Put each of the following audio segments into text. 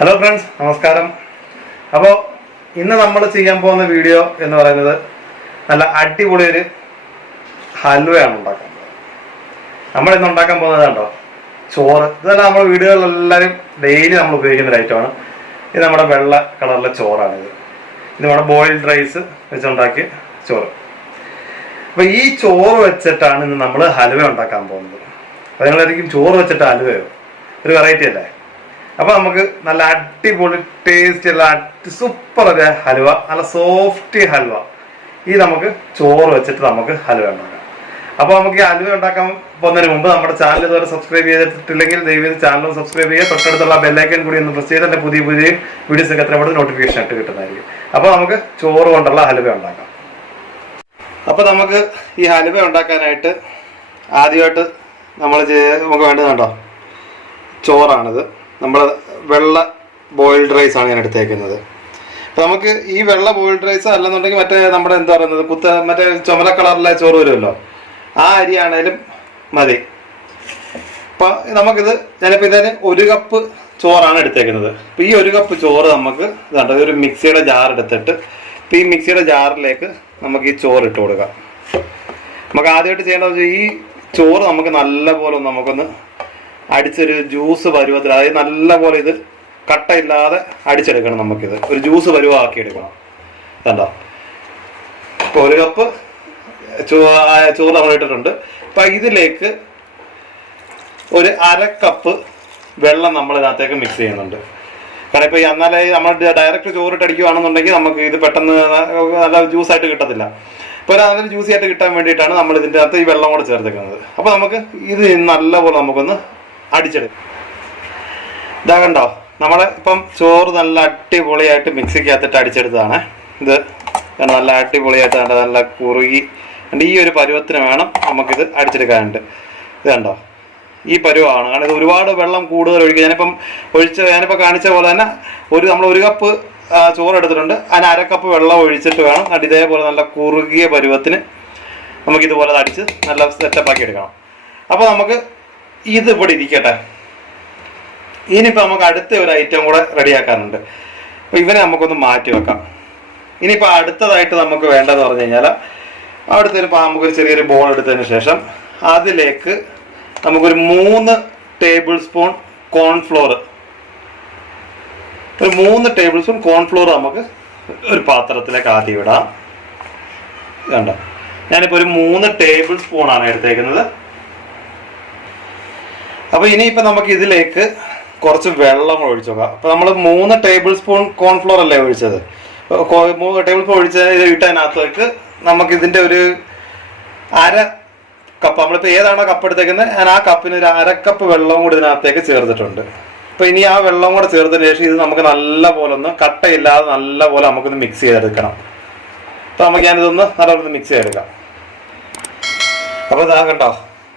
Hello friends, നമസ്കാരം. അപ്പോൾ ഇന്ന് നമ്മൾ ചെയ്യാൻ പോകുന്ന വീഡിയോ എന്ന് പറയുന്നത് നല്ല അടിപൊളി ഒരു ഹൽവയാണ് ഉണ്ടാക്കാൻ പോകുന്നത്. നമ്മളിന്ന് ഉണ്ടാക്കാൻ പോകുന്നത് കണ്ടോ, ചോറ്. ഇതെല്ലാം നമ്മുടെ വീടുകളിലെല്ലാവരും ഡെയിലി നമ്മൾ ഉപയോഗിക്കുന്ന ഒരു ഐറ്റമാണ്. ഇത് നമ്മുടെ വെള്ള കളറിലെ ചോറാണിത്. ഇത് നമ്മുടെ ബോയിൽഡ് റൈസ് വെച്ചുണ്ടാക്കിയ ചോറ്. അപ്പോൾ ഈ ചോറ് വെച്ചിട്ടാണ് ഇന്ന് നമ്മൾ ഹൽവ ഉണ്ടാക്കാൻ പോകുന്നത്. അപ്പോൾ നിങ്ങളായിരിക്കും ചോറ് വെച്ചിട്ട് ഹൽവയോ, ഒരു വെറൈറ്റി അല്ലേ? അപ്പോൾ നമുക്ക് നല്ല അടിപൊളി ടേസ്റ്റ് ഉള്ള സൂപ്പർ ഒരു ഹൽവ, നല്ല സോഫ്റ്റ് ഹൽവ ഈ നമുക്ക് ചോറ് വെച്ചിട്ട് നമുക്ക് ഹൽവ ഉണ്ടാക്കാം. അപ്പോൾ നമുക്ക് ഈ ഹൽവ ഉണ്ടാക്കാൻ പോകുന്നതിന് മുമ്പ് നമ്മുടെ ചാനൽ ഇതുവരെ സബ്സ്ക്രൈബ് ചെയ്തിട്ടില്ലെങ്കിൽ ദയവായി ചാനൽ സബ്സ്ക്രൈബ് ചെയ്യുക. തൊട്ടടുത്തുള്ള ബെല്ലൈക്കൻ കൂടി ഒന്ന് പ്രസ് ചെയ്ത് എൻ്റെ പുതിയ വീഡിയോസ് ഒക്കെ എത്രയും നോട്ടിഫിക്കേഷൻ ആയിട്ട് കിട്ടുന്നതായിരിക്കും. അപ്പോൾ നമുക്ക് ചോറ് കൊണ്ടുള്ള ഹൽവ ഉണ്ടാക്കാം. അപ്പോൾ നമുക്ക് ഈ ഹൽവ ഉണ്ടാക്കാനായിട്ട് ആദ്യമായിട്ട് നമുക്ക് വേണ്ടതുണ്ടോ, ചോറാണിത്. നമ്മൾ വെള്ള ബോയിൽഡ് റൈസ് ആണ് ഞാൻ എടുത്തേക്കുന്നത്. അപ്പോൾ നമുക്ക് ഈ വെള്ള ബോയിൽഡ് റൈസ് അല്ലെന്നുണ്ടെങ്കിൽ മറ്റേ നമ്മുടെ എന്താ പറയുന്നത് മറ്റേ ചുമല കളറിലെ ചോറ് വരുമല്ലോ, ആ അരിയാണേലും മതി. അപ്പം നമുക്കിത് ഞാനിപ്പോൾ ഇതിന് 1 കപ്പ് ചോറാണ് എടുത്തേക്കുന്നത്. അപ്പോൾ ഈ 1 കപ്പ് ചോറ് നമുക്ക് ഇതുണ്ട്, ഒരു മിക്സിയുടെ ജാർ എടുത്തിട്ട് ഇപ്പം ഈ മിക്സിയുടെ ജാറിലേക്ക് നമുക്ക് ഈ ചോറ് ഇട്ട് കൊടുക്കാം. നമുക്ക് ആദ്യമായിട്ട് ചെയ്യേണ്ടത് ഈ ചോറ് നമുക്ക് നല്ലപോലെ നമുക്കൊന്ന് അടിച്ചൊരു ജ്യൂസ് പരുവത്തിൽ, അതായത് നല്ലപോലെ ഇത് കട്ടയില്ലാതെ അടിച്ചെടുക്കണം. നമുക്കിത് ഒരു ജ്യൂസ് പരുവമാക്കി എടുക്കണം. കണ്ടോ, ഇപ്പോൾ 1 കപ്പ് ചോറ് നമ്മൾ ഇട്ടിട്ടുണ്ട്. അപ്പം ഇതിലേക്ക് ഒരു 1/2 കപ്പ് വെള്ളം നമ്മൾ ഇതിനകത്തേക്ക് മിക്സ് ചെയ്യുന്നുണ്ട്. കാരണം ഇപ്പോൾ എന്നാലേ നമ്മൾ ഡയറക്റ്റ് ചോറിട്ട് അടിക്കുകയാണെന്നുണ്ടെങ്കിൽ നമുക്ക് ഇത് പെട്ടെന്ന് നല്ല ജ്യൂസായിട്ട് കിട്ടത്തില്ല. അപ്പോൾ നല്ല ജ്യൂസി ആയിട്ട് കിട്ടാൻ വേണ്ടിയിട്ടാണ് നമ്മൾ ഇതിൻ്റെ അകത്ത് ഈ വെള്ളം കൂടെ ചേർത്തേക്കുന്നത്. അപ്പോൾ നമുക്ക് ഇത് നല്ലപോലെ നമുക്കൊന്ന് അടിച്ചെടുക്കും. ഇതാ കണ്ടോ, നമ്മളെ ഇപ്പം ചോറ് നല്ല അടിപൊളിയായിട്ട് മിക്സിക്കകത്തിട്ട് അടിച്ചെടുത്തതാണ്. ഇത് നല്ല അടിപൊളിയായിട്ട് നല്ല കുറുകി ഈ ഒരു പരുവത്തിന് വേണം നമുക്കിത് അടിച്ചെടുക്കാനുണ്ട്. ഇത് കണ്ടോ, ഈ പരുവമാണ്. കാരണം ഇത് ഒരുപാട് വെള്ളം കൂടുതൽ ഒഴിക്കുക. ഞാനിപ്പോൾ കാണിച്ച പോലെ തന്നെ നമ്മൾ 1 കപ്പ് ചോറ് എടുത്തിട്ടുണ്ട്. അതിന് 1/2 കപ്പ് വെള്ളം ഒഴിച്ചിട്ട് വേണം ഇതേപോലെ നല്ല കുറുകിയ പരുവത്തിന് നമുക്കിതുപോലെ അടിച്ച് നല്ല സെറ്റപ്പാക്കി എടുക്കണം. അപ്പോൾ നമുക്ക് ഇത് ഇവിടെ ഇരിക്കട്ടെ. ഇനിയിപ്പോൾ നമുക്ക് അടുത്ത ഒരു ഐറ്റം കൂടെ റെഡിയാക്കാനുണ്ട്. അപ്പോൾ ഇവനെ നമുക്കൊന്ന് മാറ്റി വെക്കാം. ഇനിയിപ്പോൾ അടുത്തതായിട്ട് നമുക്ക് വേണ്ടതെന്ന് പറഞ്ഞു കഴിഞ്ഞാൽ നമുക്കൊരു ചെറിയൊരു ബോൾ എടുത്തതിന് ശേഷം അതിലേക്ക് നമുക്കൊരു 3 ടേബിൾ സ്പൂൺ കോൺഫ്ലോർ, ഒരു 3 ടേബിൾ സ്പൂൺ കോൺഫ്ലോർ നമുക്ക് ഒരു പാത്രത്തിലേക്ക് ആദ്യം ഇടാം. കണ്ടോ, ഞാനിപ്പോൾ ഒരു 3 ടേബിൾ സ്പൂണാണ് എടുത്തേക്കുന്നത്. അപ്പോൾ ഇനിയിപ്പോൾ നമുക്ക് ഇതിലേക്ക് കുറച്ച് വെള്ളം ഒഴിച്ചു നോക്കാം. അപ്പോൾ നമ്മൾ 3 ടേബിൾ സ്പൂൺ കോൺഫ്ലോർ അല്ലേ ഒഴിച്ചത്. 3 ടേബിൾ സ്പൂൺ ഇട്ടതിനകത്തേക്ക് നമുക്കിതിൻ്റെ ഒരു 1/2 കപ്പ്, നമ്മളിപ്പോൾ ഏതാണോ കപ്പ് എടുത്തേക്കുന്നത് ആ കപ്പിന് ഒരു 1/2 കപ്പ് വെള്ളവും കൂടി ഇതിനകത്തേക്ക് ചേർത്തിട്ടുണ്ട്. അപ്പോൾ ഇനി ആ വെള്ളം കൂടെ ചേർത്തതിന് ശേഷം ഇത് നമുക്ക് നല്ലപോലെ ഒന്ന് കട്ടയില്ലാതെ നല്ലപോലെ നമുക്കൊന്ന് മിക്സ് ചെയ്തെടുക്കണം. അപ്പോൾ നമുക്ക് ഞാനിതൊന്ന് നല്ലപോലെ മിക്സ് ചെയ്തെടുക്കാം. അപ്പോൾ ഇതാ കണ്ടോ,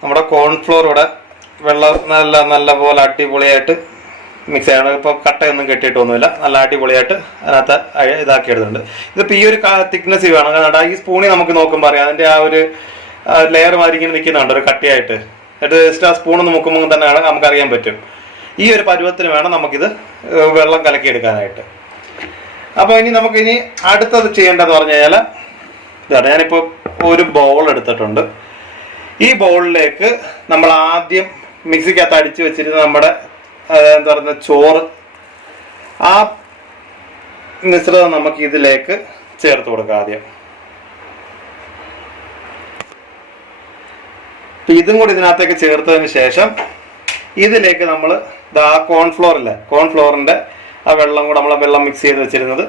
നമ്മുടെ കോൺഫ്ലോർ ഇവിടെ വെള്ളം നല്ലപോലെ അടിപൊളിയായിട്ട് മിക്സ് ചെയ്യണം. ഇപ്പോൾ കട്ടയൊന്നും കെട്ടിയിട്ടൊന്നുമില്ല, നല്ല അടിപൊളിയായിട്ട് അതിനകത്ത് ഇതാക്കി എടുത്തിട്ടുണ്ട്. ഇതിപ്പോൾ ഈ ഒരു തിക്നെസ് വേണം. കാരണം ഈ സ്പൂണിൽ നമുക്ക് നോക്കുമ്പോൾ അറിയാം അതിൻ്റെ ആ ഒരു ലെയർ മാതിരി ഇങ്ങനെ നിൽക്കുന്നുണ്ട് ഒരു കട്ടിയായിട്ട്. എന്നിട്ട് ജസ്റ്റ് ആ സ്പൂൺ നോക്കുമ്പോൾ തന്നെ നമുക്കറിയാൻ പറ്റും. ഈ ഒരു പരുവത്തിന് വേണം നമുക്കിത് വെള്ളം കലക്കിയെടുക്കാനായിട്ട്. അപ്പോൾ നമുക്കിനി അടുത്തത് ചെയ്യേണ്ടതെന്ന് പറഞ്ഞു കഴിഞ്ഞാൽ ഇതാണ്, ഞാനിപ്പോൾ ഒരു ബൗൾ എടുത്തിട്ടുണ്ട്. ഈ ബൗളിലേക്ക് നമ്മൾ ആദ്യം മിക്സിക്കകത്ത് അടിച്ച് വെച്ചിരുന്ന നമ്മുടെ എന്താ പറയുന്ന ചോറ്, ആ മിശ്രിതം നമുക്ക് ഇതിലേക്ക് ചേർത്ത് കൊടുക്കാം ആദ്യം. ഇതും കൂടി ഇതിനകത്തേക്ക് ചേർത്തതിന് ശേഷം ഇതിലേക്ക് നമ്മൾ കോൺഫ്ലോറിൻ്റെ ആ വെള്ളം കൂടെ വെള്ളം മിക്സ് ചെയ്ത് വെച്ചിരുന്നത്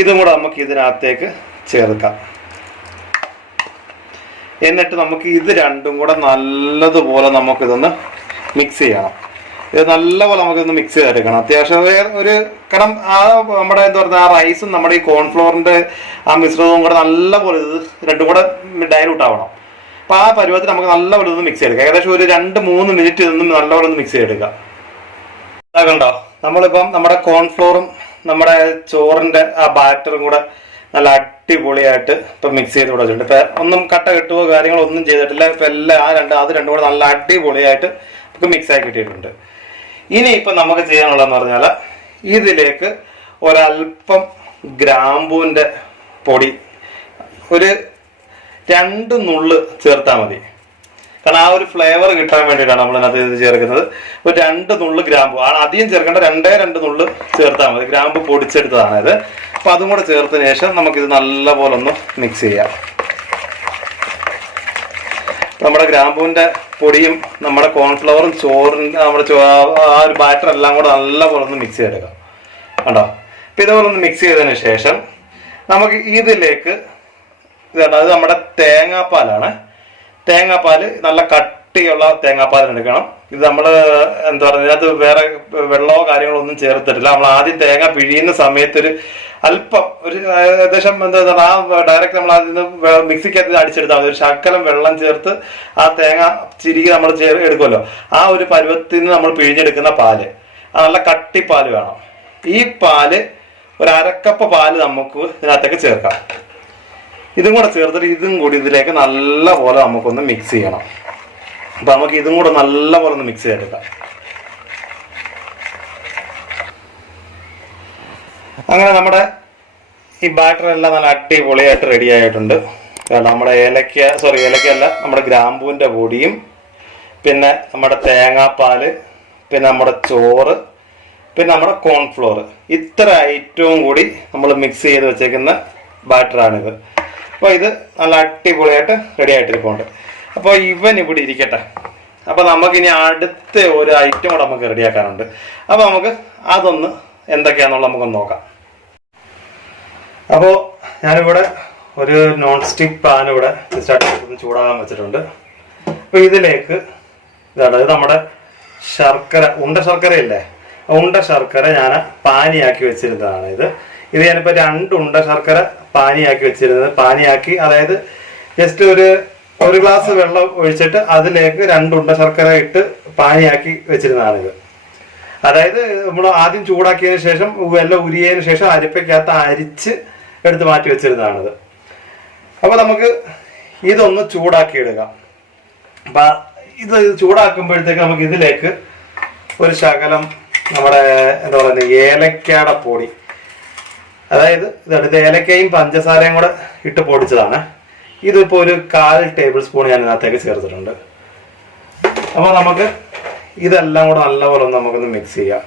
ഇതും കൂടെ നമുക്ക് ഇതിനകത്തേക്ക് ചേർക്കാം. എന്നിട്ട് നമുക്ക് ഇത് രണ്ടും കൂടെ നല്ലതുപോലെ നമുക്കിതൊന്ന് മിക്സ് ചെയ്യണം. ഇത് നല്ലപോലെ നമുക്കിതൊന്ന് മിക്സ് ചെയ്തെടുക്കണം. അത്യാവശ്യം ഒരു കാരണം നമ്മുടെ എന്താ പറയുക, ആ റൈസും നമ്മുടെ ഈ കോൺഫ്ലോറിൻ്റെ ആ മിശ്രിതവും കൂടെ നല്ലപോലെ ഇത് രണ്ടും കൂടെ ഡൈലൂട്ട് ആവണം. അപ്പോൾ ആ പരുവത്തിൽ നമുക്ക് നല്ലപോലെ ഇതൊന്ന് മിക്സ് ചെയ്തെടുക്കാം. ഏകദേശം ഒരു 2-3 മിനിറ്റ് ഇതൊന്നും നല്ലപോലെ ഒന്ന് മിക്സ് ചെയ്തെടുക്കാം. കണ്ടോ, നമ്മളിപ്പം നമ്മുടെ കോൺഫ്ലോറും നമ്മുടെ ചോറിൻ്റെ ആ ബാറ്ററും കൂടെ നല്ല അടിപൊളിയായിട്ട് ഇപ്പം മിക്സ് ചെയ്ത് കൊടുത്തിട്ടുണ്ട്. ഇപ്പം ഒന്നും കട്ട കെട്ടുകയോ കാര്യങ്ങളോ ഒന്നും ചെയ്തിട്ടില്ല. ഇപ്പം എല്ലാം അത് രണ്ടും കൂടെ നല്ല അടിപൊളിയായിട്ട് നമുക്ക് മിക്സ് ആക്കി കിട്ടിയിട്ടുണ്ട്. ഇനി ഇപ്പം നമുക്ക് ചെയ്യാനുള്ളതെന്ന് പറഞ്ഞാൽ ഇതിലേക്ക് ഒരല്പം ഗ്രാമ്പൂവിൻ്റെ പൊടി ഒരു 2 നുള്ള് ചേർത്താൽ മതി. കാരണം ആ ഒരു ഫ്ലേവർ കിട്ടാൻ വേണ്ടിയിട്ടാണ് നമ്മൾ അതിനകത്ത് ഇത് ചേർക്കുന്നത്. ഒരു 2 നുള്ള് ഗ്രാമ്പു ആണ് അധികം ചേർക്കേണ്ട, 2 നുള്ള് ചേർത്താൽ മതി. ഗ്രാമ്പു പൊടിച്ചെടുത്തതാണ് ഇത്. അപ്പൊ അതും കൂടെ ചേർത്തതിന് ശേഷം നമുക്കിത് നല്ലപോലെ ഒന്ന് മിക്സ് ചെയ്യാം. നമ്മുടെ ഗ്രാമ്പൂവിന്റെ പൊടിയും നമ്മുടെ കോൺഫ്ലവറും ചോറിന്റെ നമ്മുടെ ആ ഒരു ബാറ്റർ എല്ലാം കൂടെ നല്ലപോലെ ഒന്ന് മിക്സ് ചെയ്തെടുക്കാം. കണ്ടോ? അപ്പൊ ഇതുപോലെ ഒന്ന് മിക്സ് ചെയ്തതിന് ശേഷം നമുക്ക് ഇതിലേക്ക് അത് നമ്മുടെ തേങ്ങാപ്പാലാണ്. തേങ്ങാപ്പാല് നല്ല കട്ടിയുള്ള തേങ്ങാപ്പാൽ എടുക്കണം. ഇത് നമ്മൾ എന്താ പറയുക, ഇതിനകത്ത് വേറെ വെള്ളമോ കാര്യങ്ങളോ ഒന്നും ചേർത്തിട്ടില്ല. നമ്മൾ ആദ്യം തേങ്ങ പിഴിയുന്ന സമയത്ത് ഒരു അല്പം ഒരു ഏകദേശം എന്താ ആ ഡയറക്റ്റ് നമ്മൾ അതിൽ നിന്ന് മിക്സിക്കകത്ത് അടിച്ചെടുത്താൽ മതി. ഒരു ശകലം വെള്ളം ചേർത്ത് ആ തേങ്ങ ചിരികെ നമ്മൾ എടുക്കുമല്ലോ, ആ ഒരു പരുവത്തിൽ നിന്ന് നമ്മൾ പിഴിഞ്ഞെടുക്കുന്ന പാല്, ആ നല്ല കട്ടിപ്പാല് വേണം. ഈ പാല് ഒരു 1/2 കപ്പ് പാല് നമുക്ക് ഇതിനകത്തേക്ക് ചേർക്കാം. ഇതും കൂടെ ചേർത്തിട്ട് ഇതും കൂടി ഇതിലേക്ക് നല്ല പോലെ നമുക്കൊന്ന് മിക്സ് ചെയ്യണം. അപ്പൊ നമുക്ക് ഇതും കൂടെ നല്ല പോലെ ഒന്ന് മിക്സ് ചെയ്തെടുക്കാം. അങ്ങനെ നമ്മുടെ ഈ ബാറ്റർ എല്ലാം നല്ല അടിപൊളിയായിട്ട് റെഡി ആയിട്ടുണ്ട്. നമ്മുടെ ഏലക്കയല്ല, നമ്മുടെ ഗ്രാമ്പൂവിന്റെ പൊടിയും പിന്നെ നമ്മുടെ തേങ്ങാപ്പാല് പിന്നെ നമ്മുടെ ചോറ് പിന്നെ നമ്മുടെ കോൺഫ്ലോർ, ഇത്ര ഐറ്റവും കൂടി നമ്മൾ മിക്സ് ചെയ്ത് വെച്ചേക്കുന്ന ബാറ്ററാണിത്. അപ്പോൾ ഇത് നല്ല അടിപൊളിയായിട്ട് റെഡി ആയിട്ടിരിപ്പുണ്ട്. അപ്പോൾ ഇവൻ ഇവിടെ ഇരിക്കട്ടെ. അപ്പോൾ നമുക്കിനി അടുത്ത ഒരു ഐറ്റം കൂടെ നമുക്ക് റെഡിയാക്കാനുണ്ട്. അപ്പോൾ നമുക്ക് അതൊന്ന് എന്തൊക്കെയാണെന്നുള്ളത് നമുക്കൊന്ന് നോക്കാം. അപ്പോൾ ഞാനിവിടെ ഒരു നോൺ സ്റ്റിക്ക് പാൻ ഇവിടെ സ്റ്റാർട്ട് ചൂടാകാൻ വെച്ചിട്ടുണ്ട്. അപ്പോൾ ഇതിലേക്ക് ഇതാണ്, ഇത് നമ്മുടെ ശർക്കര, ശർക്കരയില്ലേ, ശർക്കര ഞാൻ പാനിയാക്കി വെച്ചിരുന്നതാണ്. ഇത് ഞാനിപ്പോൾ 2 ശർക്കര പാനിയാക്കി വെച്ചിരുന്നത്. പാനിയാക്കി അതായത് ജസ്റ്റ് ഒരു ഗ്ലാസ് വെള്ളം ഒഴിച്ചിട്ട് അതിലേക്ക് 2 ശർക്കര ഇട്ട് പാനിയാക്കി വെച്ചിരുന്നതാണിത്. അതായത് നമ്മൾ ആദ്യം ചൂടാക്കിയതിന് ശേഷം വെള്ളം ഉരിയതിന് ശേഷം അരിപ്പയ്ക്കകത്ത് അരിച്ച് എടുത്ത് മാറ്റി വെച്ചിരുന്നതാണിത്. അപ്പോൾ നമുക്ക് ഇതൊന്ന് ചൂടാക്കി എടുക്കാം. അപ്പം ഇത് ചൂടാക്കുമ്പോഴത്തേക്ക് നമുക്ക് ഇതിലേക്ക് ഒരു ശകലം നമ്മുടെ എന്താ പറയുന്നത് ഏലക്കയുടെ പൊടി, അതായത് ഇത് ഏലക്കയും പഞ്ചസാരയും കൂടെ ഇട്ട് പൊടിച്ചതാണ്. ഇതിപ്പോൾ ഒരു 1/4 ടേബിൾ സ്പൂൺ ഞാൻ ഇതിനകത്തേക്ക് ചേർത്തിട്ടുണ്ട്. അപ്പോൾ നമുക്ക് ഇതെല്ലാം കൂടെ നല്ലപോലെ ഒന്ന് നമുക്കൊന്ന് മിക്സ് ചെയ്യാം.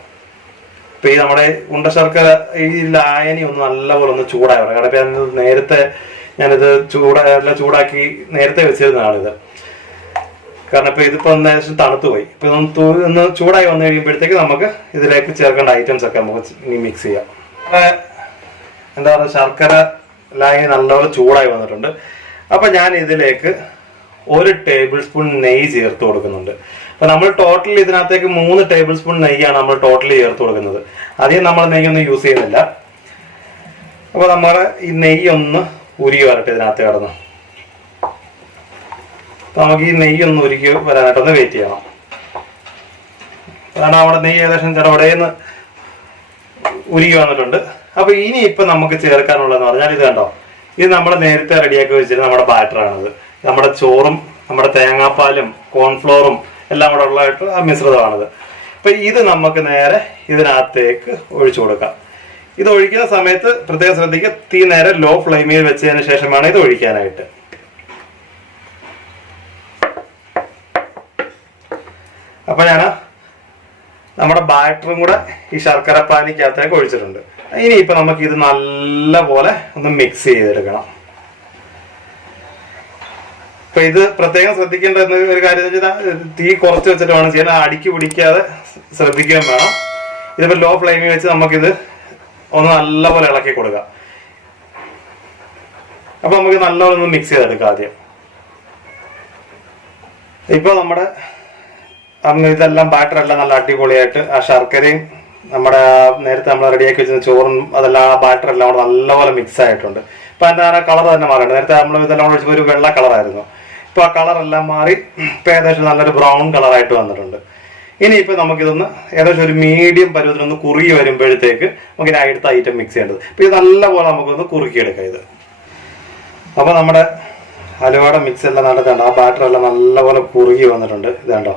ഇപ്പം ഈ നമ്മുടെ ശർക്കര ഈ ലായനി ഒന്ന് നല്ലപോലെ ഒന്ന് ചൂടായി വരാം. കാരണം ഇപ്പം നേരത്തെ ഞാനിത് ചൂടാക്കി നേരത്തെ വെച്ചിരുന്നതാണിത്. കാരണം ഇപ്പം ഇതിപ്പോൾ ഏകദേശം തണുത്തു പോയി. ഇപ്പം ഒന്ന് ചൂടായി വന്നു കഴിയുമ്പോഴത്തേക്ക് നമുക്ക് ഇതിലേക്ക് ചേർക്കേണ്ട ഐറ്റംസ് ഒക്കെ നമുക്ക് മിക്സ് ചെയ്യാം. എന്താ പറയുക, ശർക്കര ലായനി നല്ലപോലെ ചൂടായി വന്നിട്ടുണ്ട്. അപ്പം ഞാൻ ഇതിലേക്ക് 1 ടേബിൾ സ്പൂൺ നെയ്യ് ചേർത്ത് കൊടുക്കുന്നുണ്ട്. അപ്പൊ നമ്മൾ ടോട്ടൽ ഇതിനകത്തേക്ക് 3 ടേബിൾ സ്പൂൺ നെയ്യാണ് നമ്മൾ ടോട്ടലി ചേർത്ത് കൊടുക്കുന്നത്. അധികം നമ്മൾ നെയ്യൊന്നും യൂസ് ചെയ്യുന്നില്ല. അപ്പൊ നമ്മൾ ഈ നെയ്യൊന്ന് ഉരുകി വരട്ടെ ഇതിനകത്ത് കിടന്ന്. അപ്പൊ നമുക്ക് ഈ നെയ്യൊന്ന് ഉരുകി വരാനായിട്ടൊന്ന് വെയിറ്റ് ചെയ്യണം. കാരണം അവിടെ നെയ്യ് ഏകദേശം ചെറുപടേന്ന് ഉരുകി വന്നിട്ടുണ്ട്. അപ്പൊ ഇനി ഇപ്പൊ നമുക്ക് ചേർക്കാനുള്ളതെന്ന് പറഞ്ഞാൽ ഇത് കണ്ടോ, ഇത് നമ്മൾ നേരത്തെ റെഡിയാക്കി വെച്ചിട്ട് നമ്മുടെ ബാറ്ററാണിത്. നമ്മുടെ ചോറും നമ്മുടെ തേങ്ങാപ്പാലും കോൺഫ്ലോറും എല്ലാം കൂടെ ഉള്ളതായിട്ട് ആ മിശ്രിതമാണിത്. അപ്പൊ ഇത് നമുക്ക് നേരെ ഇതിനകത്തേക്ക് ഒഴിച്ചു കൊടുക്കാം. ഇത് ഒഴിക്കുന്ന സമയത്ത് പ്രത്യേകം ശ്രദ്ധിക്കുക, തീ നേരെ ലോ ഫ്ലെയിമിൽ വെച്ചതിന് ശേഷം വേണം ഇത് ഒഴിക്കാനായിട്ട്. അപ്പൊ ഞാൻ നമ്മുടെ ബാറ്ററും കൂടെ ഈ ശർക്കര പാനിക്കകത്തേക്ക് ഒഴിച്ചിട്ടുണ്ട്. ഇനിയിപ്പോൾ നമുക്ക് ഇത് നല്ല പോലെ ഒന്ന് മിക്സ് ചെയ്തെടുക്കണം. അപ്പൊ ഇത് പ്രത്യേകം ശ്രദ്ധിക്കേണ്ട ഒരു കാര്യം എന്ന് വെച്ചാൽ തീ കുറച്ച് വെച്ചിട്ട് വേണം ചെയ്യാൻ, അടിക്ക് പിടിക്കാതെ ശ്രദ്ധിക്കുകയും വേണം. ഇതിപ്പോ ലോ ഫ്ലെയിമിൽ വെച്ച് നമുക്കിത് ഒന്ന് നല്ലപോലെ ഇളക്കി കൊടുക്കാം. അപ്പൊ നമുക്ക് നല്ലപോലെ ഒന്ന് മിക്സ് ചെയ്തെടുക്കാം ആദ്യം. ഇപ്പൊ നമ്മുടെ ഇതെല്ലാം ബാറ്ററെല്ലാം നല്ല അടിപൊളിയായിട്ട് ആ ശർക്കരയും നമ്മുടെ നേരത്തെ നമ്മൾ റെഡിയാക്കി വെച്ചിരുന്ന ചോറും അതെല്ലാം ആ ബാറ്ററെല്ലാം കൂടെ നല്ലപോലെ മിക്സ് ആയിട്ടുണ്ട്. ഇപ്പൊ അതിന്റെ ആ കളർ തന്നെ മാറിയിട്ടുണ്ട്. നേരത്തെ നമ്മൾ ഇതെല്ലാം കൂടെ വെച്ചപ്പോൾ ഒരു വെള്ള കളറായിരുന്നു. ഇപ്പൊ ആ കളറെല്ലാം മാറി ഇപ്പൊ ഏകദേശം നല്ലൊരു ബ്രൗൺ കളറായിട്ട് വന്നിട്ടുണ്ട്. ഇനിയിപ്പോൾ നമുക്കിതൊന്ന് ഏകദേശം ഒരു മീഡിയം പരുവത്തിനൊന്ന് കുറുകി വരുമ്പോഴത്തേക്ക് നമുക്ക് ഇനി അടുത്ത ഐറ്റം മിക്സ് ചെയ്യേണ്ടത്. ഇപ്പൊ ഇത് നല്ലപോലെ നമുക്കൊന്ന് കുറുക്കിയെടുക്കാം ഇത്. അപ്പൊ നമ്മുടെ ഹലുവയുടെ മിക്സ് എല്ലാം നടത്തുന്നുണ്ട്. ആ ബാറ്റർ എല്ലാം നല്ലപോലെ കുറുകി വന്നിട്ടുണ്ട്. ഇത് കണ്ടോ,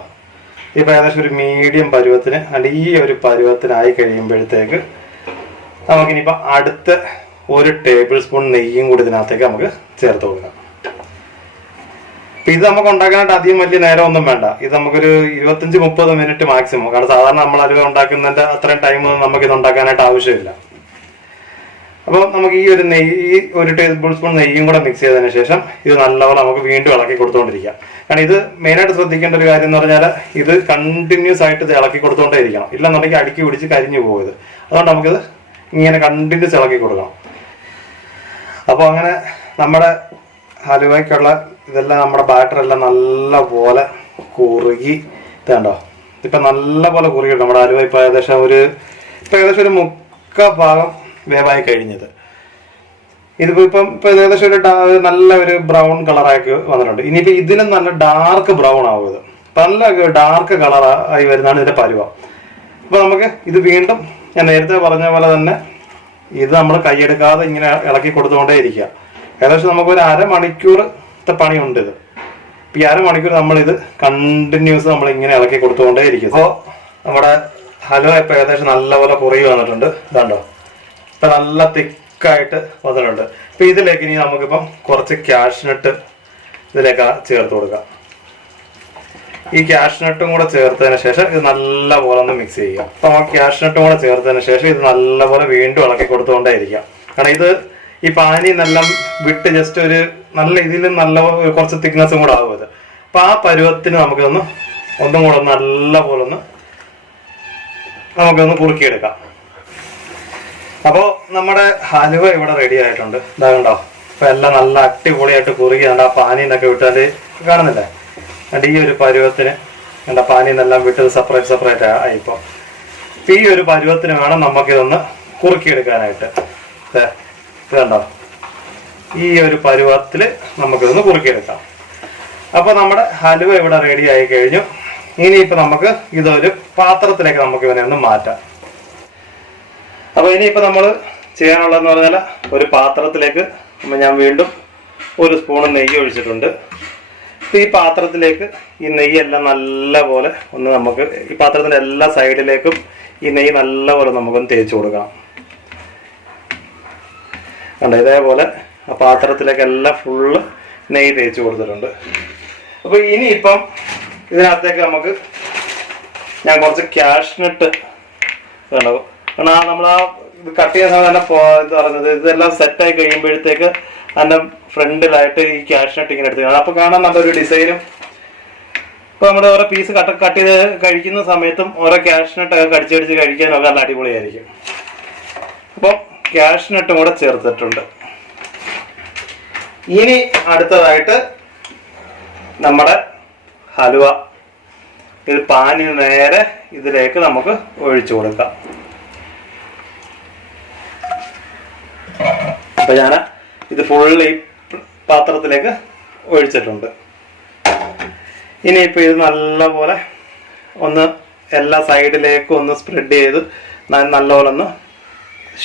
ഇപ്പം ഏകദേശം ഒരു മീഡിയം പരുവത്തിന് അല്ലെങ്കിൽ ഈ ഒരു പരുവത്തിനായി കഴിയുമ്പോഴത്തേക്ക് നമുക്കിനിയിപ്പോൾ അടുത്ത 1 ടേബിൾ സ്പൂൺ നെയ്യും കൂടി ഇതിനകത്തേക്ക് നമുക്ക് ചേർത്ത് കൊടുക്കാം. ഇത് നമുക്ക് ഉണ്ടാക്കാനായിട്ട് അധികം വലിയ നേരമൊന്നും വേണ്ട. ഇത് നമുക്കൊരു 25-30 മിനിറ്റ് മാക്സിമം. കാരണം സാധാരണ നമ്മൾ അലുവ ഉണ്ടാക്കുന്നതിന്റെ അത്രയും ടൈമൊന്നും നമുക്ക് ഇത് ഉണ്ടാക്കാനായിട്ട് ആവശ്യമില്ല. അപ്പോൾ നമുക്ക് ഈ ഒരു നെയ്യ്, ഈ 1 ടേബിൾ സ്പൂൺ നെയ്യും കൂടെ മിക്സ് ചെയ്തതിന് ശേഷം ഇത് നല്ലപോലെ നമുക്ക് വീണ്ടും ഇളക്കി കൊടുത്തുകൊണ്ടിരിക്കാം. കാരണം ഇത് മെയിനായിട്ട് ശ്രദ്ധിക്കേണ്ട ഒരു കാര്യം എന്ന് പറഞ്ഞാൽ ഇത് കണ്ടിന്യൂസ് ആയിട്ട് ഇത് ഇളക്കി കൊടുത്തുകൊണ്ടേ ഇരിക്കണം. ഇല്ലെന്നുണ്ടെങ്കിൽ അടുക്കി പിടിച്ച് കരിഞ്ഞു പോകും. അതുകൊണ്ട് നമുക്കിത് ഇങ്ങനെ കണ്ടിന്യൂസ് ഇളക്കി കൊടുക്കണം. അപ്പോൾ അങ്ങനെ നമ്മുടെ ഹലുവയ്ക്കുള്ള ഇതെല്ലാം നമ്മുടെ ബാറ്ററെല്ലാം നല്ല പോലെ കുറുകി ഇതുണ്ടോ. ഇപ്പം നല്ല പോലെ കുറുകിയിട്ട് നമ്മുടെ ഹലുവ ഇപ്പം ഏകദേശം ഒരു 3/4 ഭാഗം വേവായി കഴിഞ്ഞത്. ഇതിപ്പോൾ ഇപ്പം ഏകദേശം ഒരു നല്ല ഒരു ബ്രൗൺ കളറായി വന്നിട്ടുണ്ട്. ഇനിയിപ്പോൾ ഇതിനും നല്ല ഡാർക്ക് ബ്രൗൺ ആവും. ഇത് നല്ല ഡാർക്ക് കളറായി വരുന്നതാണ് ഇതിൻ്റെ പരുവം. അപ്പോൾ നമുക്ക് ഇത് വീണ്ടും ഞാൻ നേരത്തെ പറഞ്ഞ പോലെ തന്നെ ഇത് നമ്മൾ കൈയെടുക്കാതെ ഇങ്ങനെ ഇളക്കി കൊടുത്തുകൊണ്ടേ ഇരിക്കുക. ഏകദേശം നമുക്കൊരു അരമണിക്കൂറത്തെ പണിയുണ്ട് ഇത്. ഈ അരമണിക്കൂർ നമ്മളിത് കണ്ടിന്യൂസ് നമ്മൾ ഇങ്ങനെ ഇളക്കി കൊടുത്തുകൊണ്ടേ ഇരിക്കും. അപ്പോൾ നമ്മുടെ ഹലുവ ഇപ്പം ഏകദേശം നല്ലപോലെ കുറുകി വന്നിട്ടുണ്ട്. ഇതാണ്ടോ, ഇപ്പം നല്ല തിക്കായിട്ട് വന്നിട്ടുണ്ട്. അപ്പം ഇതിലേക്ക് ഇനി നമുക്കിപ്പം കുറച്ച് കാഷ്നട്ട് ഇതിലേക്ക് ചേർത്ത് കൊടുക്കാം. ഈ കാഷ്നട്ടും കൂടെ ചേർത്തതിന് ശേഷം ഇത് നല്ലപോലെ ഒന്ന് മിക്സ് ചെയ്യുക. അപ്പം ആ കാഷ്നട്ടും കൂടെ ചേർത്തതിന് ശേഷം ഇത് നല്ലപോലെ വീണ്ടും ഇളക്കി കൊടുത്തുകൊണ്ടേ ഇരിക്കാം. കാരണം ഇത് ഈ പാനി നല്ല വിട്ട് ജസ്റ്റ് ഒരു നല്ല ഇതിലും നല്ല കുറച്ച് തിക്നെസ്സും കൂടെ ആകും ഇത്. അപ്പം ആ പരുവത്തിന് നമുക്കൊന്നും കൂടെ നല്ലപോലെ നമുക്കൊന്ന് കുറുക്കിയെടുക്കാം. അപ്പോൾ നമ്മുടെ ഹലുവ ഇവിടെ റെഡി ആയിട്ടുണ്ട്. ഇതാ കണ്ടോ, ഇപ്പം എല്ലാം നല്ല അടിപൊളിയായിട്ട് കുറുകിയുണ്ട്. ആ പാനീന്നൊക്കെ വിട്ടാൽ കാണുന്നില്ലേ, എന്നിട്ട് ഈ ഒരു പരുവത്തിന് എന്താ പാനീന്നെല്ലാം വിട്ട് സെപ്പറേറ്റ് ആയിപ്പോൾ ഈ ഒരു പരുവത്തിന് വേണം നമുക്കിതൊന്ന് കുറുക്കിയെടുക്കാനായിട്ട്. ഇതുണ്ടോ, ഈ ഒരു പരുവത്തിൽ നമുക്കിതൊന്ന് കുറുക്കിയെടുക്കാം. അപ്പോൾ നമ്മുടെ ഹലുവ ഇവിടെ റെഡി ആയി കഴിഞ്ഞു. ഇനിയിപ്പോൾ നമുക്ക് ഇതൊരു പാത്രത്തിലേക്ക് നമുക്ക് ഇവനെ ഒന്ന് മാറ്റാം. അപ്പോൾ ഇനിയിപ്പോൾ നമ്മൾ ചെയ്യാനുള്ളതെന്ന് പറഞ്ഞാൽ ഒരു പാത്രത്തിലേക്ക് ഞാൻ വീണ്ടും 1 സ്പൂൺ നെയ്യ് ഒഴിച്ചിട്ടുണ്ട്. ഈ പാത്രത്തിലേക്ക് ഈ നെയ്യെല്ലാം നല്ലപോലെ ഒന്ന് നമുക്ക് ഈ പാത്രത്തിൻ്റെ എല്ലാ സൈഡിലേക്കും ഈ നെയ്യ് നല്ലപോലെ നമുക്കൊന്ന് തേച്ച് കൊടുക്കാം. കണ്ടോ, ഇതേപോലെ ആ പാത്രത്തിലേക്കെല്ലാം ഫുള്ള് നെയ്യ് തേച്ച് കൊടുത്തിട്ടുണ്ട്. അപ്പോൾ ഇനിയിപ്പം ഇതിനകത്തേക്ക് നമുക്ക് ഞാൻ കുറച്ച് കാഷ്നട്ട് കണ്ടോ, കാരണം നമ്മൾ ആ ഇത് കട്ട് ചെയ്യുന്ന സമയം തന്നെ ഇത് പറഞ്ഞത് ഇതെല്ലാം സെറ്റായി കഴിയുമ്പോഴത്തേക്ക് അതിൻ്റെ ഫ്രണ്ടിലായിട്ട് ഈ കാഷ്നട്ട് ഇങ്ങനെ എടുത്ത് കാണാം. അപ്പോൾ കാണാൻ നല്ലൊരു ഡിസൈനും. ഇപ്പോൾ നമ്മുടെ ഓരോ പീസ് കട്ട് ചെയ്ത് കഴിക്കുന്ന സമയത്തും ഓരോ കാഷ്നട്ടൊക്കെ കടിച്ചടിച്ച് കഴിക്കാനൊക്കെ നല്ല അടിപൊളിയായിരിക്കും. അപ്പോൾ കാഷ്നട്ടും കൂടെ ചേർത്തിട്ടുണ്ട്. ഇനി അടുത്തതായിട്ട് നമ്മുടെ ഹലുവ ഇത് പാനി നേരെ ഇതിലേക്ക് നമുക്ക് ഒഴിച്ചു കൊടുക്കാം. അപ്പൊ ഞാൻ ഇത് ഫുള്ള് ഈ പാത്രത്തിലേക്ക് ഒഴിച്ചിട്ടുണ്ട്. ഇനിയിപ്പോൾ ഇത് നല്ലപോലെ ഒന്ന് എല്ലാ സൈഡിലേക്കും ഒന്ന് സ്പ്രെഡ് ചെയ്ത് നല്ലപോലെ ഒന്ന്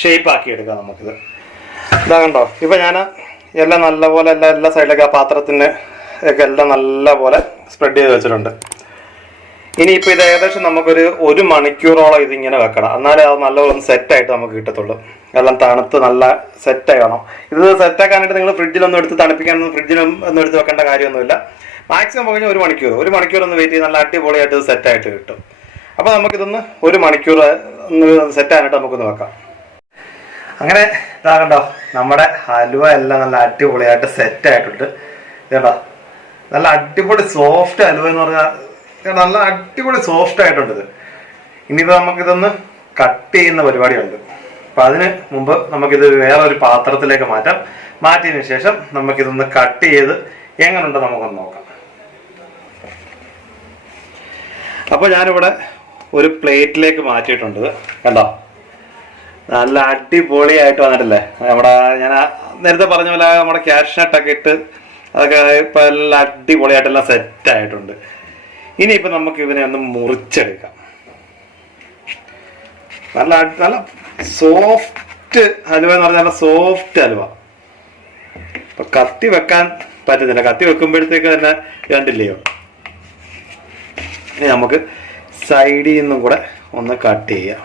ഷേപ്പ് ആക്കി എടുക്കാം നമുക്കിത്. ഇതാ കണ്ടോ, ഇപ്പൊ ഞാൻ എല്ലാം നല്ലപോലെ എല്ലാ സൈഡിലേക്ക് ആ പാത്രത്തിന് ഒക്കെ എല്ലാം നല്ലപോലെ സ്പ്രെഡ് ചെയ്ത് വെച്ചിട്ടുണ്ട്. ഇനിയിപ്പോൾ ഇത് ഏകദേശം നമുക്കൊരു 1 മണിക്കൂറോളം ഇതിങ്ങനെ വെക്കണം. എന്നാലേ അത് നല്ലപോലെ ഒന്ന് സെറ്റായിട്ട് നമുക്ക് കിട്ടത്തുള്ളൂ. എല്ലാം തണുത്ത് നല്ല സെറ്റായി വേണം. ഇത് സെറ്റാക്കാനായിട്ട് നിങ്ങൾ ഫ്രിഡ്ജിലൊന്നും എടുത്ത് തണുപ്പിക്കാനൊന്നും ഫ്രിഡ്ജിലൊന്നും എടുത്ത് വെക്കേണ്ട കാര്യമൊന്നുമില്ല. മാക്സിമം കഴിഞ്ഞാൽ 1 മണിക്കൂർ ഒന്ന് വെയിറ്റ് ചെയ്ത് നല്ല അടിപൊളിയായിട്ട് ഇത് സെറ്റായിട്ട് കിട്ടും. അപ്പോൾ നമുക്കിതൊന്ന് 1 മണിക്കൂർ ഒന്ന് സെറ്റായിട്ട് നമുക്കൊന്ന് വെക്കാം. അങ്ങനെ ഇതാ കണ്ടോ, നമ്മുടെ ഹലുവ എല്ലാം നല്ല അടിപൊളിയായിട്ട് സെറ്റായിട്ടുണ്ട്. കേട്ടോ, നല്ല അടിപൊളി സോഫ്റ്റ് ഹലുവ എന്ന് പറഞ്ഞാൽ നല്ല അടിപൊളി സോഫ്റ്റ് ആയിട്ടുണ്ട് ഇത്. ഇനിയിപ്പോൾ നമുക്കിതൊന്ന് കട്ട് ചെയ്യുന്ന പരിപാടിയുണ്ട്. അപ്പം അതിന് മുമ്പ് നമുക്കിത് വേറൊരു പാത്രത്തിലേക്ക് മാറ്റിയതിന് ശേഷം നമുക്കിതൊന്ന് കട്ട് ചെയ്ത് എങ്ങനെയുണ്ട് നമുക്കൊന്ന് നോക്കാം. അപ്പോൾ ഞാനിവിടെ ഒരു പ്ലേറ്റിലേക്ക് മാറ്റിയിട്ടുണ്ട്. കണ്ടോ, നല്ല അടിപൊളിയായിട്ട് വന്നിട്ടില്ലേ. നമ്മുടെ ഞാൻ നേരത്തെ പറഞ്ഞ പോലെ നമ്മുടെ കാഷ്നട്ടൊക്കെ ഇട്ട് അതൊക്കെ ഇപ്പം എല്ലാം അടിപൊളിയായിട്ടെല്ലാം സെറ്റായിട്ടുണ്ട്. ഇനിയിപ്പോൾ നമുക്ക് ഇവനെ ഒന്ന് മുറിച്ചെടുക്കാം. നല്ല സോഫ്റ്റ് ഹലുവ എന്ന് പറഞ്ഞാൽ സോഫ്റ്റ് ഹലുവ. ഇപ്പൊ കത്തി വെക്കാൻ പറ്റുന്നില്ല. കത്തി വെക്കുമ്പോഴത്തേക്ക് തന്നെ കണ്ടില്ലയോ ഇനി നമുക്ക് സൈഡിൽ നിന്നും കൂടെ ഒന്ന് കട്ട് ചെയ്യാം.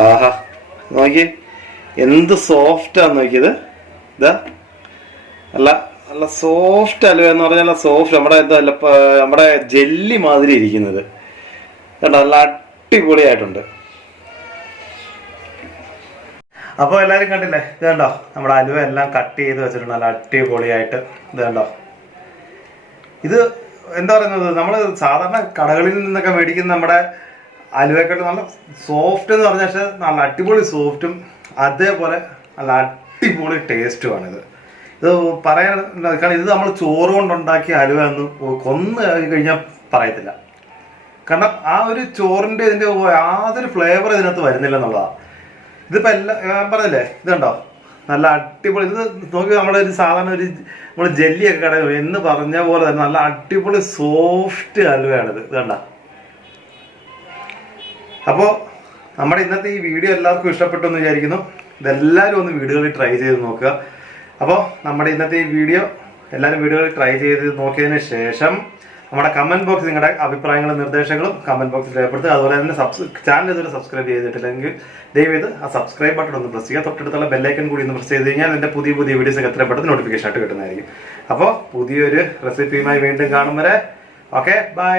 ആഹാ, നോക്കി എന്ത് സോഫ്റ്റാന്ന് നോക്കിയത്. ഇതാ നല്ല നല്ല സോഫ്റ്റ് അലുവ എന്ന് പറഞ്ഞാൽ നല്ല സോഫ്റ്റ്, നമ്മുടെ ജെല്ലി മാതിരി ഇരിക്കുന്നത് കണ്ടോ, നല്ല അടിപൊളിയായിട്ടുണ്ട്. അപ്പോൾ എല്ലാവരും കണ്ടില്ലേ, ഇത് കണ്ടോ നമ്മുടെ അലുവ എല്ലാം കട്ട് ചെയ്ത് വെച്ചിട്ടുണ്ട് നല്ല അടിപൊളിയായിട്ട്. ഇത് കണ്ടോ, ഇത് എന്താ പറയുന്നത്, നമ്മൾ സാധാരണ കടകളിൽ നിന്നൊക്കെ മേടിക്കുന്ന നമ്മുടെ അലുവക്കാട്ട് നല്ല സോഫ്റ്റ് എന്ന് പറഞ്ഞാൽ നല്ല അടിപൊളി സോഫ്റ്റും അതേപോലെ നല്ല അടിപൊളി ടേസ്റ്റുമാണിത്. ഇത് പറയാൻ കാരണം ഇത് നമ്മൾ ചോറ് കൊണ്ടുണ്ടാക്കിയ അലുവ എന്ന് കൊന്ന് കഴിഞ്ഞാൽ പറയത്തില്ല. കാരണം ആ ഒരു ചോറിൻ്റെ ഇതിൻ്റെ യാതൊരു ഫ്ലേവർ ഇതിനകത്ത് വരുന്നില്ല എന്നുള്ളതാണ്. ഇതിപ്പോൾ ഞാൻ പറഞ്ഞില്ലേ, ഇത് കണ്ടോ നല്ല അടിപൊളി. ഇത് നോക്കി നമ്മളൊരു സാധാരണ നമ്മൾ ജെല്ലിയൊക്കെ കട എന്ന് പറഞ്ഞ പോലെ തന്നെ നല്ല അടിപൊളി സോഫ്റ്റ് അലുവയാണിത്. ഇത് കണ്ട. അപ്പോൾ നമ്മുടെ ഇന്നത്തെ ഈ വീഡിയോ എല്ലാവർക്കും ഇഷ്ടപ്പെട്ടു എന്ന് വിചാരിക്കുന്നു. ഇതെല്ലാവരും ഒന്ന് വീടുകളിൽ ട്രൈ ചെയ്ത് നോക്കുക. അപ്പോൾ നമ്മുടെ ഇന്നത്തെ ഈ വീഡിയോ എല്ലാവരും വീടുകളിൽ ട്രൈ ചെയ്ത് നോക്കിയതിന് ശേഷം നമ്മുടെ കമൻറ്റ് ബോക്സിൽ നിങ്ങളുടെ അഭിപ്രായങ്ങളും നിർദ്ദേശങ്ങളും കമൻറ്റ് ബോക്സിൽ രേഖപ്പെടുത്തുക. അതുപോലെ തന്നെ ചാനൽ ഇതുവരെ സബ്സ്ക്രൈബ് ചെയ്തിട്ടില്ലെങ്കിൽ ദയവേത് ആ സബ്സ്ക്രൈബ് ബട്ടൺ ഒന്ന് പ്രസ് ചെയ്യുക. തൊട്ടടുത്തുള്ള ബെല്ലൈക്കൻ കൂടി ഒന്ന് പ്രസ് ചെയ്ത് കഴിഞ്ഞാൽ എൻ്റെ പുതിയ വീഡിയോസ് ഒക്കെ എത്രയും പെട്ടെന്ന് നോട്ടിഫിക്കേഷൻ ആയിട്ട് കിട്ടുന്നതായിരിക്കും. അപ്പോൾ പുതിയൊരു റെസിപ്പിയുമായി വീണ്ടും കാണും വരെ ഓക്കെ, ബൈ.